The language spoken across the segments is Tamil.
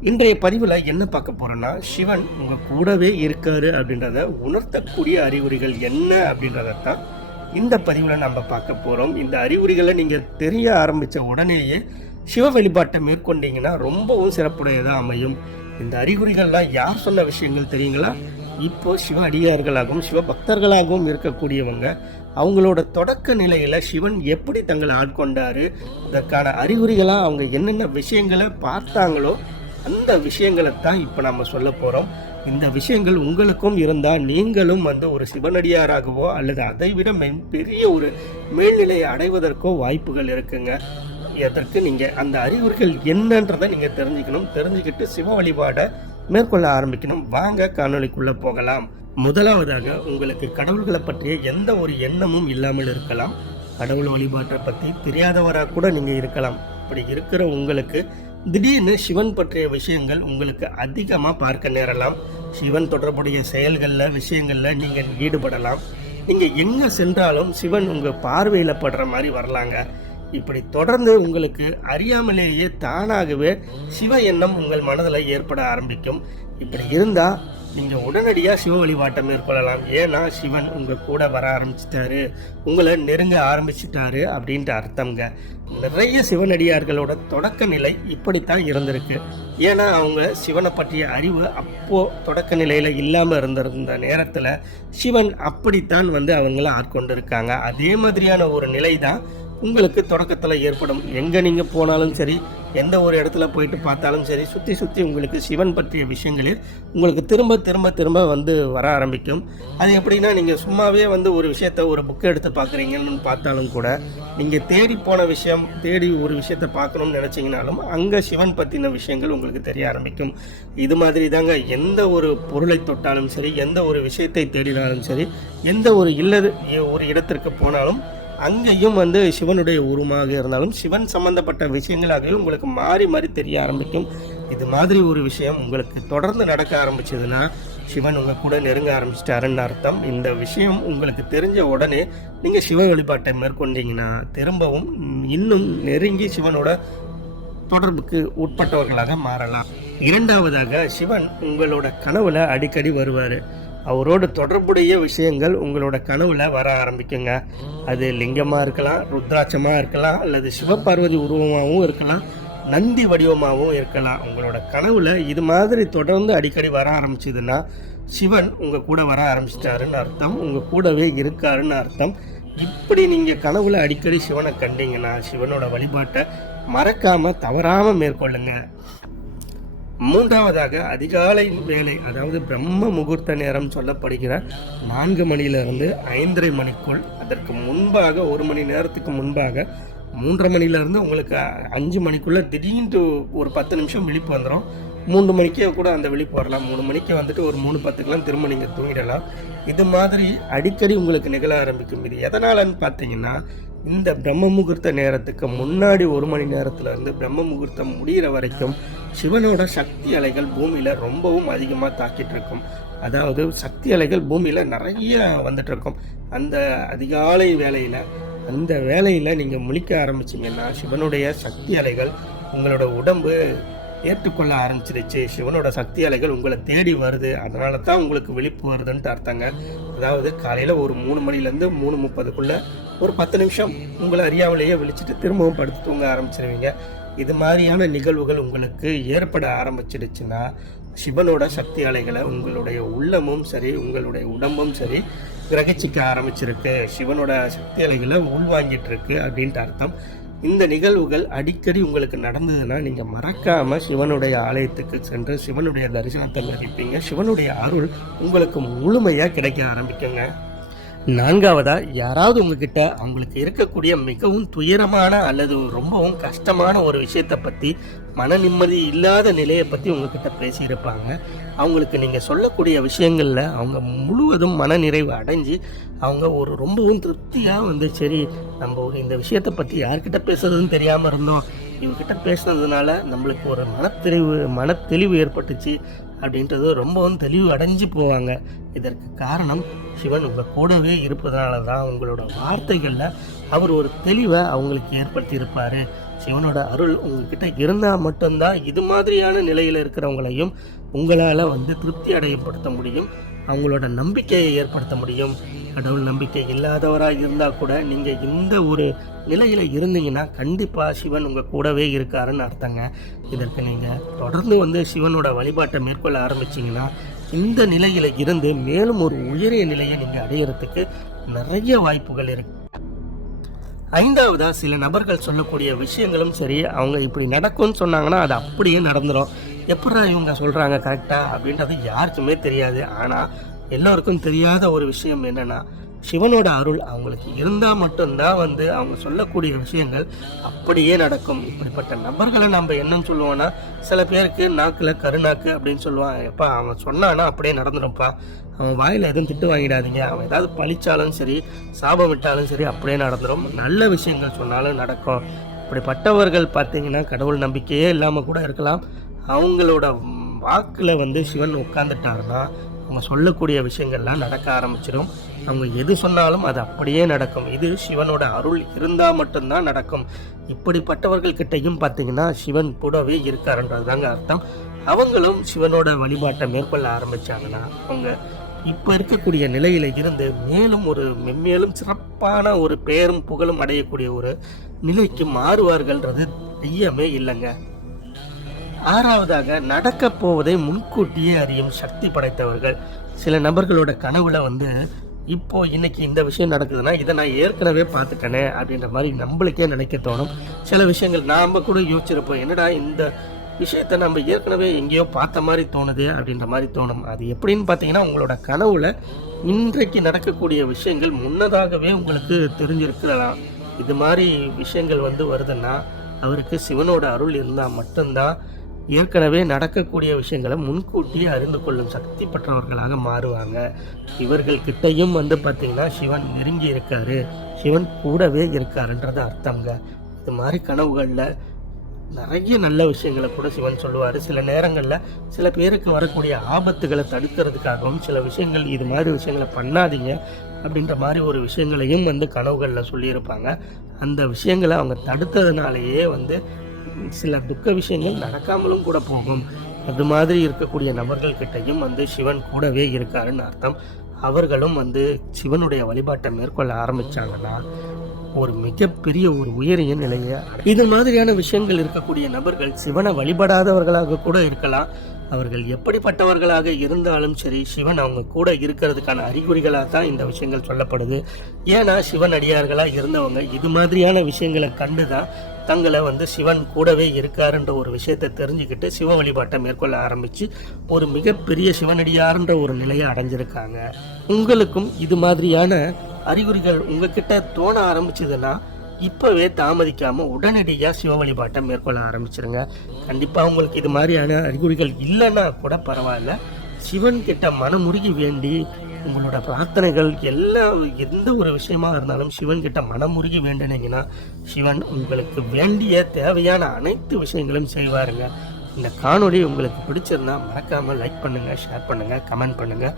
இன்றைய பதிவில் என்ன பார்க்க போகிறோன்னா சிவன் உங்கள் கூடவே இருக்காரு அப்படின்றத உணர்த்தக்கூடிய அறிகுறிகள் என்ன அப்படின்றதான் இந்த பதிவில் நம்ம பார்க்க போகிறோம் இந்த அறிகுறிகளை நீங்கள் தெரிய ஆரம்பித்த உடனேயே சிவ வழிபாட்டை மேற்கொண்டீங்கன்னா ரொம்பவும் சிறப்புடையதாக அமையும். இந்த அறிகுறிகள்லாம் யார் சொன்ன விஷயங்கள் தெரியுங்களா? இப்போது சிவ அடியார்களாகவும் சிவ பக்தர்களாகவும் இருக்கக்கூடியவங்க அவங்களோட தொடக்க நிலையில் சிவன் எப்படி தங்களை ஆட்கொண்டார் இதற்கான அறிகுறிகளாக அவங்க என்னென்ன விஷயங்களை பார்த்தாங்களோ அந்த விஷயங்களை தான் இப்போ நம்ம சொல்ல போகிறோம் இந்த விஷயங்கள் உங்களுக்கும் இருந்தால் நீங்களும் வந்து ஒரு சிவனடியாராகவோ அல்லது அதை விட மென் பெரிய ஒரு மேல்நிலையை அடைவதற்கோ வாய்ப்புகள் இருக்குங்க. எதற்கு நீங்கள் அந்த அறிகுறிகள் என்னன்றதை நீங்கள் தெரிஞ்சுக்கணும். தெரிஞ்சுக்கிட்டு சிவ வழிபாடை மேற்கொள்ள ஆரம்பிக்கணும். வாங்க காணொளிக்குள்ளே போகலாம். முதலாவதாக உங்களுக்கு கடவுள்களை பற்றிய எந்த ஒரு எண்ணமும் இல்லாமல் இருக்கலாம். கடவுள் வழிபாட்டை பற்றி தெரியாதவராக கூட நீங்கள் இருக்கலாம். அப்படி இருக்கிற உங்களுக்கு திடீர்னு சிவன் பற்றிய விஷயங்கள் உங்களுக்கு அதிகமாக பார்க்க நேரலாம். சிவன் தொடர்புடைய செயல்களில் விஷயங்களில் நீங்கள் ஈடுபடலாம். நீங்கள் எங்கே சென்றாலும் சிவன் உங்கள் பார்வையில் படுற மாதிரி வரலாங்க. இப்படி தொடர்ந்து உங்களுக்கு அறியாமலேயே தானாகவே சிவ எண்ணம் உங்கள் மனதில் ஏற்பட ஆரம்பிக்கும். இப்படி இருந்தால் நீங்கள் உடனடியாக சிவ வழிபாட்டை மேற்கொள்ளலாம். ஏன்னா சிவன் உங்கள் கூட வர ஆரம்பிச்சிட்டாரு. உங்களை நெருங்க ஆரம்பிச்சிட்டாரு அப்படின்ட்டு அர்த்தம்ங்க. நிறைய சிவனடியார்களோட தொடக்க நிலை இப்படித்தான் இருந்திருக்கு. ஏன்னா அவங்க சிவனை பற்றிய அறிவு அப்போது தொடக்க நிலையில் இல்லாமல் இருந்திருந்த நேரத்தில் சிவன் அப்படித்தான் வந்து அவங்கள ஆட்கொண்டிருக்காங்க. அதே மாதிரியான ஒரு நிலை தான் உங்களுக்கு தொடக்கத்தில் ஏற்படும். எங்கே நீங்கள் போனாலும் சரி எந்த ஒரு இடத்துல போயிட்டு பார்த்தாலும் சரி சுற்றி சுற்றி உங்களுக்கு சிவன் பற்றிய விஷயங்களில் உங்களுக்கு திரும்ப திரும்ப திரும்ப வந்து வர ஆரம்பிக்கும். அது எப்படின்னா நீங்கள் சும்மாவே வந்து ஒரு விஷயத்த ஒரு புக்கை எடுத்து பார்க்குறீங்கன்னு பார்த்தாலும் கூட நீங்கள் தேடி போன விஷயம் தேடி ஒரு விஷயத்தை பார்க்கணும்னு நினச்சிங்கனாலும் அங்கே சிவன் பற்றின விஷயங்கள் உங்களுக்கு தெரிய ஆரம்பிக்கும். இது மாதிரி தாங்க எந்த ஒரு பொருளை தொட்டாலும் சரி எந்த ஒரு விஷயத்தை தேடினாலும் சரி எந்த ஒரு இல்லது ஒரு இடத்திற்கு போனாலும் அங்கேயும் வந்து சிவனுடைய உருவமாக இருந்தாலும் சிவன் சம்பந்தப்பட்ட விஷயங்களாகவே உங்களுக்கு மாறி மாறி தெரிய ஆரம்பிக்கும். இது மாதிரி ஒரு விஷயம் உங்களுக்கு தொடர்ந்து நடக்க ஆரம்பிச்சதுன்னா சிவன் உங்கள் கூட நெருங்க ஆரம்பிச்சிட்டாருன்னு அர்த்தம். இந்த விஷயம் உங்களுக்கு தெரிஞ்ச உடனே நீங்கள் சிவ வழிபாட்டை மேற்கொண்டீங்கன்னா திரும்பவும் இன்னும் நெருங்கி சிவனோட தொடர்புக்கு உட்பட்டவர்களாக மாறலாம். இரண்டாவதாக சிவன் உங்களோட கனவுல அடிக்கடி வருவார். அவரோடு தொடர்புடைய விஷயங்கள் உங்களோட கனவுல வர ஆரம்பிக்குங்க. அது லிங்கமாக இருக்கலாம் ருத்ராட்சமாக இருக்கலாம் அல்லது சிவபார்வதி உருவமாகவும் இருக்கலாம் நந்தி வடிவமாகவும் இருக்கலாம். உங்களோட கனவுல இது மாதிரி தொடர்ந்து அடிக்கடி வர ஆரம்பிச்சதுன்னா சிவன் உங்கள் கூட வர ஆரம்பிச்சிட்டாருன்னு அர்த்தம் உங்கள் கூடவே இருக்காருன்னு அர்த்தம். இப்படி நீங்கள் கனவுல அடிக்கடி சிவனை கண்டீங்கன்னா சிவனோட வழிபாட்டை மறக்காமல் தவறாமல் மேற்கொள்ளுங்க. மூன்றாவதாக அதிகாலை வேலை அதாவது பிரம்ம முகூர்த்த நேரம் சொல்லப்படுகிற நான்கு மணியிலிருந்து ஐந்தரை மணிக்குள் அதற்கு முன்பாக ஒரு மணி நேரத்துக்கு முன்பாக மூன்றரை மணிலேருந்து உங்களுக்கு அஞ்சு மணிக்குள்ளே திடீர்னு ஒரு பத்து நிமிஷம் விழிப்பு வந்துடும் மூணு மணிக்கே கூட அந்த விழிப்பு வரலாம். மூணு மணிக்கு வந்துட்டு ஒரு மூணு பத்துக்கெலாம் திரும்ப நீங்கள் தூங்கிடலாம். இது மாதிரி அடிக்கடி உங்களுக்கு நிகழ ஆரம்பிக்கும். இது எதனாலன்னு பார்த்தீங்கன்னா இந்த பிரம்ம முகூர்த்த நேரத்துக்கு முன்னாடி ஒரு மணி நேரத்தில் இருந்து பிரம்ம முகூர்த்தம் முடிகிற வரைக்கும் சிவனோட சக்தி அலைகள் பூமியில் ரொம்பவும் அதிகமாக தாக்கிட்டு இருக்கும். அதாவது சக்தி அலைகள் பூமியில் நிறைய வந்துட்டு இருக்கும். அந்த அதிகாலை வேலையில் அந்த வேலையில் நீங்கள் முழிக்க ஆரம்பிச்சிங்கன்னா சிவனுடைய சக்தி அலைகள் உங்களோட உடம்பு ஏற்றுக்கொள்ள ஆரம்பிச்சிருச்சு. சிவனோட சக்தி அலைகள் உங்களை தேடி வருது. அதனால தான் உங்களுக்கு விழிப்பு வருதுன்ட்டு அர்த்தங்க. அதாவது காலையில் ஒரு மூணு மணிலேருந்து மூணு முப்பதுக்குள்ளே ஒரு பத்து நிமிஷம் உங்களை அறியாமலேயே விழிச்சிட்டு திரும்பவும் படுத்து தூங்க ஆரம்பிச்சிருவீங்க. இது மாதிரியான நிகழ்வுகள் உங்களுக்கு ஏற்பட ஆரம்பிச்சிடுச்சுன்னா சிவனோட சக்தி அலைகளை உங்களுடைய உள்ளமும் சரி உங்களுடைய உடம்பும் சரி கிரகிச்சிக்க ஆரம்பிச்சிருக்கு. சிவனோட சக்தி அலைகளை உள்வாங்கிட்டு இருக்கு அப்படின்ட்டு அர்த்தம். இந்த நிகழ்வுகள் அடிக்கடி உங்களுக்கு நடந்ததுன்னா நீங்கள் மறக்காமல் சிவனுடைய ஆலயத்துக்கு சென்று சிவனுடைய தரிசனத்தை நடிப்பீங்க சிவனுடைய அருள் உங்களுக்கு முழுமையாக கிடைக்க ஆரம்பிக்குங்க. நான்காவதா யாராவது உங்ககிட்ட அவங்களுக்கு இருக்கக்கூடிய மிகவும் துயரமான அல்லது ரொம்பவும் கஷ்டமான ஒரு விஷயத்தை பற்றி மன நிம்மதி இல்லாத நிலையை பற்றி உங்ககிட்ட பேசியிருப்பாங்க. அவங்களுக்கு நீங்கள் சொல்லக்கூடிய விஷயங்களில் அவங்க முழுவதும் மன நிறைவு அடைஞ்சு அவங்க ஒரு ரொம்பவும் திருப்தியாக வந்து சரி நம்ம இந்த விஷயத்தை பற்றி யார்கிட்ட பேசுறதுன்னு தெரியாமல் இருந்தோம். இவர்கிட்ட பேசுனதுனால நம்மளுக்கு ஒரு மனத்தெளிவு மனத்தெளிவு ஏற்பட்டுச்சு. அப்படின்றது ரொம்பவும் தெளிவு அடைஞ்சு போவாங்க. இதற்கு காரணம் சிவன் உங்கள் கூடவே இருப்பதனால தான் உங்களோட வார்த்தைகளில் அவர் ஒரு தெளிவை அவங்களுக்கு ஏற்படுத்தி இருப்பார் சிவனோட அருள் உங்ககிட்ட இருந்தால் மட்டும்தான் இது மாதிரியான நிலையில் இருக்கிறவங்களையும் உங்களால் வந்து திருப்தி அடையப்படுத்த முடியும். அவங்களோட நம்பிக்கையை ஏற்படுத்த முடியும். கடவுள் நம்பிக்கை இல்லாதவராக இருந்தால் கூட நீங்கள் இந்த ஒரு நிலையில் இருந்தீங்கன்னா கண்டிப்பாக சிவன் உங்கள் கூடவே இருக்காருன்னு அர்த்தங்க. இதற்கு நீங்கள் தொடர்ந்து வந்து சிவனோட வழிபாட்டை மேற்கொள்ள ஆரம்பிச்சிங்கன்னா இந்த நிலையில் இருந்து மேலும் ஒரு உயரிய நிலையை நீங்கள் அடையிறதுக்கு நிறைய வாய்ப்புகள் இருக்கு. ஐந்தாவதாக சில நபர்கள் சொல்லக்கூடிய விஷயங்களும் சரி அவங்க இப்படி நடக்கும்னு சொன்னாங்கன்னா அது அப்படியே நடந்துடும் எப்படா இவங்க சொல்கிறாங்க கரெக்டாக அப்படின்றது யாருக்குமே தெரியாது. ஆனால் எல்லோருக்கும் தெரியாத ஒரு விஷயம் என்னென்னா சிவனோட அருள் அவங்களுக்கு இருந்தால் மட்டும்தான் வந்து அவங்க சொல்லக்கூடிய விஷயங்கள் அப்படியே நடக்கும். இப்படிப்பட்ட நபர்களை நம்ம என்னன்னு சொல்லுவோன்னா சில பேருக்கு நாக்கில் கருநாக்கு அப்படின்னு சொல்லுவாங்க. எப்பா அவன் சொன்னான்னா அப்படியே நடந்துடும்ப்பா அவன் வாயில் எதுவும் திட்டு வாங்கிடாதீங்க. அவன் ஏதாவது பழிச்சாலும் சரி சாபம் விட்டாலும் சரி அப்படியே நடந்துடும் நல்ல விஷயங்கள் சொன்னாலும் நடக்கும். இப்படிப்பட்டவர்கள் பார்த்தீங்கன்னா கடவுள் நம்பிக்கையே இல்லாமல் கூட இருக்கலாம். அவங்களோட வாக்கில் வந்து சிவன் உட்காந்துட்டாருன்னா அவங்க சொல்லக்கூடிய விஷயங்கள்லாம் நடக்க ஆரம்பிச்சிடும் அவங்க எது சொன்னாலும் அது அப்படியே நடக்கும். இது சிவனோட அருள் இருந்தால் மட்டும்தான் நடக்கும். இப்படிப்பட்டவர்கள் கிட்டையும் பார்த்தீங்கன்னா சிவன் கூடவே இருக்காருன்றது தாங்க அர்த்தம். அவங்களும் சிவனோட வழிபாட்டை மேற்கொள்ள ஆரம்பிச்சாங்கன்னா அவங்க இப்போ இருக்கக்கூடிய நிலையில் இருந்து மேலும் ஒரு மென்மேலும் சிறப்பான ஒரு பெயரும் புகழும் அடையக்கூடிய ஒரு நிலைக்கு மாறுவார்கள்ன்றது ஐயமே இல்லைங்க. ஆறாவதாக நடக்கப் போவதை முன்கூட்டியே அறியும் சக்தி படைத்தவர்கள். சில நபர்களோட கனவுல வந்து இப்போ இன்னைக்கு இந்த விஷயம் நடக்குதுன்னா இதை நான் ஏற்கனவே பார்த்துட்டேனே அப்படின்ற மாதிரி நம்மளுக்கே நினைக்க தோணும். சில விஷயங்கள் நாம் கூட யோசிச்சிருப்போம். என்னடா இந்த விஷயத்த நம்ம ஏற்கனவே எங்கேயோ பார்த்த மாதிரி தோணுது அப்படின்ற மாதிரி தோணும். அது எப்படின்னு பார்த்தீங்கன்னா உங்களோட கனவுல இன்றைக்கு நடக்கக்கூடிய விஷயங்கள் முன்னதாகவே உங்களுக்கு தெரிஞ்சிருக்கலாம். இது மாதிரி விஷயங்கள் வந்து வருதுன்னா அவருக்கு சிவனோட அருள் இருந்தால் மட்டும்தான் ஏற்கனவே நடக்கக்கூடிய விஷயங்களை முன்கூட்டியே அறிந்து கொள்ளும் சக்தி பெற்றவர்களாக மாறுவாங்க. இவர்கள் கிட்டையும் வந்து பார்த்திங்கன்னா சிவன் நெருங்கி இருக்காரு. சிவன் கூடவே இருக்காருன்றது அர்த்தங்க இது மாதிரி கனவுகளில் நிறைய நல்ல விஷயங்களை கூட சிவன் சொல்லுவார். சில நேரங்களில் சில பேருக்கு வரக்கூடிய ஆபத்துகளை தடுக்கிறதுக்காகவும் சில விஷயங்கள் இது மாதிரி விஷயங்களை பண்ணாதீங்க அப்படின்ற மாதிரி ஒரு விஷயங்களையும் வந்து கனவுகளில் சொல்லியிருப்பாங்க. அந்த விஷயங்களை அவங்க தடுத்ததுனாலேயே வந்து சில துக்க விஷயங்கள் நடக்காமலும் கூட போகும். அது மாதிரி இருக்கக்கூடிய நபர்கள்கிட்டையும் வந்து சிவன் கூடவே இருக்காருன்னு அர்த்தம். அவர்களும் வந்து சிவனுடைய வழிபாட்டை மேற்கொள்ள ஆரம்பிச்சாங்கன்னா ஒரு மிகப்பெரிய ஒரு உயரிய நிலையை இது மாதிரியான விஷயங்கள் இருக்கக்கூடிய நபர்கள் சிவனை வழிபடாதவர்களாக கூட இருக்கலாம். அவர்கள் எப்படிப்பட்டவர்களாக இருந்தாலும் சரி சிவன் அவங்க கூட இருக்கிறதுக்கான அறிகுறிகளாக தான் இந்த விஷயங்கள் சொல்லப்படுது. ஏன்னா சிவன் அடியார்களாக இருந்தவங்க இது மாதிரியான விஷயங்களை கண்டு தான் தங்களை வந்து சிவன் கூடவே இருக்காருன்ற ஒரு விஷயத்தை தெரிஞ்சுக்கிட்டு சிவ வழிபாட்டை மேற்கொள்ள ஆரம்பித்து ஒரு மிகப்பெரிய சிவனடியார்ன்ற ஒரு நிலையை அடைஞ்சிருக்காங்க. உங்களுக்கும் இது மாதிரியான அறிகுறிகள் உங்ககிட்ட தோண ஆரம்பிச்சதுன்னா இப்போவே தாமதிக்காமல் உடனடியாக சிவ வழிபாட்டை மேற்கொள்ள ஆரம்பிச்சிருங்க. கண்டிப்பாக உங்களுக்கு இது மாதிரியான அறிகுறிகள் இல்லைன்னா கூட பரவாயில்ல. சிவன் கிட்ட மனமுருகி வேண்டி உங்களோட பிரார்த்தனைகள் எல்லா எந்த ஒரு விஷயமா இருந்தாலும் சிவன் மனம் மனமுருகி வேண்டினீங்கன்னா சிவன் உங்களுக்கு வேண்டிய தேவையான அனைத்து விஷயங்களும் செய்வாருங்க. இந்த காணொளி உங்களுக்கு பிடிச்சிருந்தா மறக்காம லைக் பண்ணுங்க ஷேர் பண்ணுங்க கமெண்ட் பண்ணுங்க.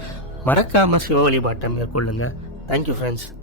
மறக்காம சிவ வழிபாட்டை மேற்கொள்ளுங்க. Thank you friends